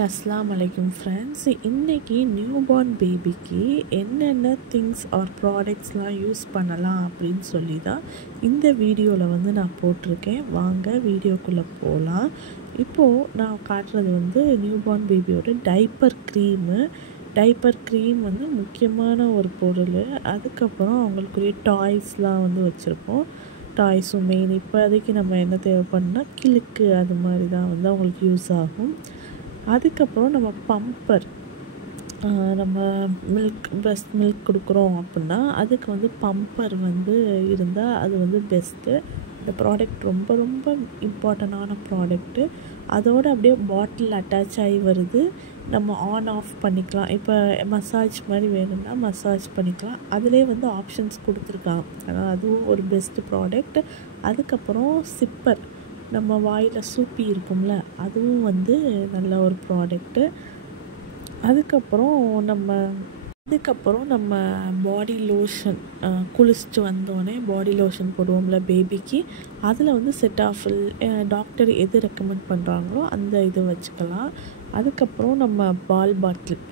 Hi அஸ்ஸலாமு அலைக்கும் friends. இன்றைக்கி நியூபார்ன் பேபிக்கு என்னென்ன திங்ஸ் ஆர் ப்ராடக்ட்ஸ்லாம் யூஸ் பண்ணலாம் அப்படின்னு சொல்லி தான் இந்த வீடியோவில் நான் போட்டிருக்கேன். வாங்க வீடியோக்குள்ளே போகலாம். இப்போது நான் காட்டுறது நியூபார்ன் பேபியோட டைப்பர் க்ரீம் முக்கியமான ஒரு பொருள். அதுக்கப்புறம் அவங்களுக்குரிய டாய்ஸ்லாம் வச்சுருப்போம். டாய்ஸும் மெயின். இப்போதைக்கு நம்ம என்ன தேவைப்படுனா கிளுக்கு அது மாதிரி தான் அவங்களுக்கு யூஸ் ஆகும். அதுக்கப்புறம் நம்ம பம்பர், நம்ம பிரஸ்ட் மில்க் கொடுக்குறோம் அப்படின்னா அதுக்கு பம்பர் இருந்தால் அது பெஸ்ட்டு. இந்த ப்ராடக்ட் ரொம்ப ரொம்ப இம்பார்ட்டண்டான ப்ராடக்ட்டு. அதோடு அப்படியே பாட்டில் அட்டாச் ஆகி வருது. நம்ம ஆன் ஆஃப் பண்ணிக்கலாம். இப்போ மசாஜ் மாதிரி வேணும்னா மசாஜ் பண்ணிக்கலாம். அதிலே ஆப்ஷன்ஸ் கொடுத்துருக்காங்க. அதனால் அதுவும் ஒரு பெஸ்ட்டு ப்ராடக்ட். அதுக்கப்புறம் சிப்பர், நம்ம வாயில் சூப்பி இருக்கும்ல, அதுவும் நல்ல ஒரு ப்ராடக்ட்டு. அதுக்கப்புறம் நம்ம பாடி லோஷன், குளிச்சுட்டு வந்தோடனே பாடி லோஷன் போடுவோம்ல பேபிக்கு, அதில் செட்டாஃபில் டாக்டர் எது ரெக்கமெண்ட் பண்ணுறாங்களோ அந்த இது வச்சுக்கலாம். அதுக்கப்புறம் நம்ம பால் பாட்டில்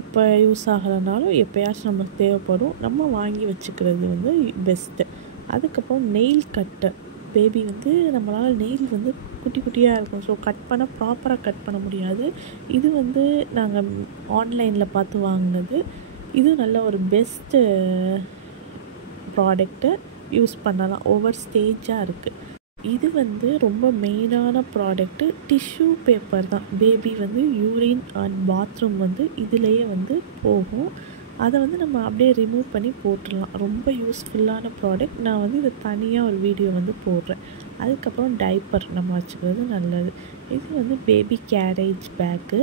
இப்போ யூஸ் ஆகலைனாலும் எப்போயாச்சும் நமக்கு தேவைப்படும், நம்ம வாங்கி வச்சுக்கிறது பெஸ்ட்டு. அதுக்கப்புறம் நெயில் கட்டர். பேபி நம்மளால் நெயில் குட்டி குட்டியாக இருக்கும். ஸோ ப்ராப்பராக கட் பண்ண முடியாது. இது நாங்கள் ஆன்லைனில் பார்த்து வாங்கினது. இது நல்ல ஒரு பெஸ்ட்டு ப்ராடக்ட்டு. யூஸ் பண்ணலாம். ஓவர் ஸ்டேஜாக இருக்குது. இது ரொம்ப மெயினான ப்ராடக்ட்டு. டிஷ்யூ பேப்பர் தான். பேபி யூரின் அண்ட் பாத்ரூம் இதிலேயே போகும். அதை நம்ம அப்படியே ரிமூவ் பண்ணி போட்டுடலாம். ரொம்ப யூஸ்ஃபுல்லான ப்ராடக்ட். நான் இதை தனியாக ஒரு வீடியோ போடுறேன். அதுக்கப்புறம் டைப்பர் நம்ம வச்சுக்கிறது நல்லது. இது பேபி கேரேஜ் பேக்கு,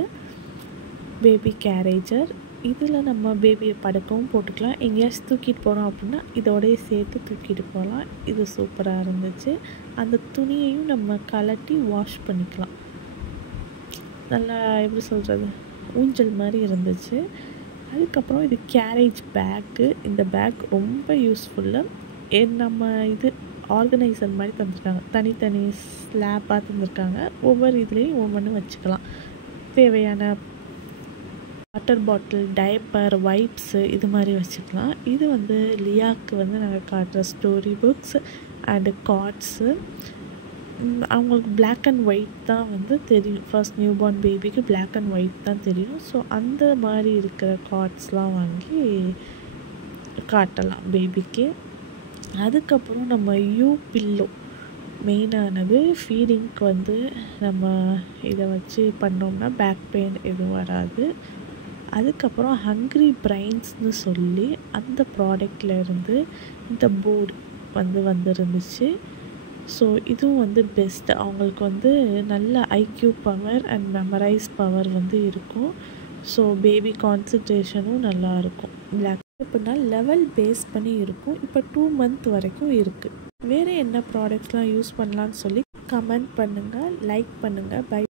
பேபி கேரேஜர். இதில் நம்ம பேபியை படுக்கவும் போட்டுக்கலாம். எங்கேயாச்சும் தூக்கிட்டு போகிறோம் அப்படின்னா இதோடய சேர்த்து தூக்கிட்டு போகலாம். இது சூப்பராக இருந்துச்சு. அந்த துணியையும் நம்ம கலட்டி வாஷ் பண்ணிக்கலாம். நல்லா எப்படி சொல்கிறது, ஊஞ்சல் மாதிரி இருந்துச்சு. அதுக்கப்புறம் இது கேரேஜ் பேக்கு. இந்த பேக் ரொம்ப யூஸ்ஃபுல்லு. நம்ம இது ஆர்கனைசர் மாதிரி தந்துருக்காங்க. தனித்தனி ஸ்லாப்பாக தந்துருக்காங்க. ஒவ்வொரு இதுலேயும் ஒவ்வொன்று வச்சுக்கலாம். தேவையான வாட்டர் பாட்டில், டைப்பர், வைப்ஸு இது மாதிரி வச்சுக்கலாம். இது லியாவுக்கு நாங்கள் காட்டுற ஸ்டோரி புக்ஸ் அண்டு கார்ட்ஸு. அவங்களுக்கு பிளாக் அண்ட் ஒயிட் தான் தெரியும். ஃபர்ஸ்ட் நியூபார்ன் பேபிக்கு பிளாக் அண்ட் ஒயிட் தான் தெரியும். ஸோ அந்த மாதிரி இருக்கிற கார்ட்ஸ்லாம் வாங்கி காட்டலாம் பேபிக்கு. அதுக்கப்புறம் நம்ம பில்லோ மெயினானது. ஃபீடிங்க்கு நம்ம இதை வச்சு பண்ணோம்னா பேக் பெயின் எதுவும் வராது. அதுக்கப்புறம் ஹங்க்ரி பிரைன்ஸ்னு சொல்லி அந்த ப்ராடக்டில் இருந்து இந்த போர்டு வந்துருந்துச்சு. ஸோ இதுவும் பெஸ்ட்டு. அவங்களுக்கு நல்ல IQ power and memorise power இருக்கும். ஸோ பேபி கான்சன்ட்ரேஷனும் நல்லாயிருக்கும். பிளாக் எப்படின்னா லெவல் பேஸ் பண்ணி இருக்கும். இப்போ 2 month வரைக்கும் இருக்குது. வேறு என்ன ப்ராடக்ட்ஸ்லாம் யூஸ் பண்ணலான்னு சொல்லி கமெண்ட் பண்ணுங்கள், லைக் பண்ணுங்கள். பை.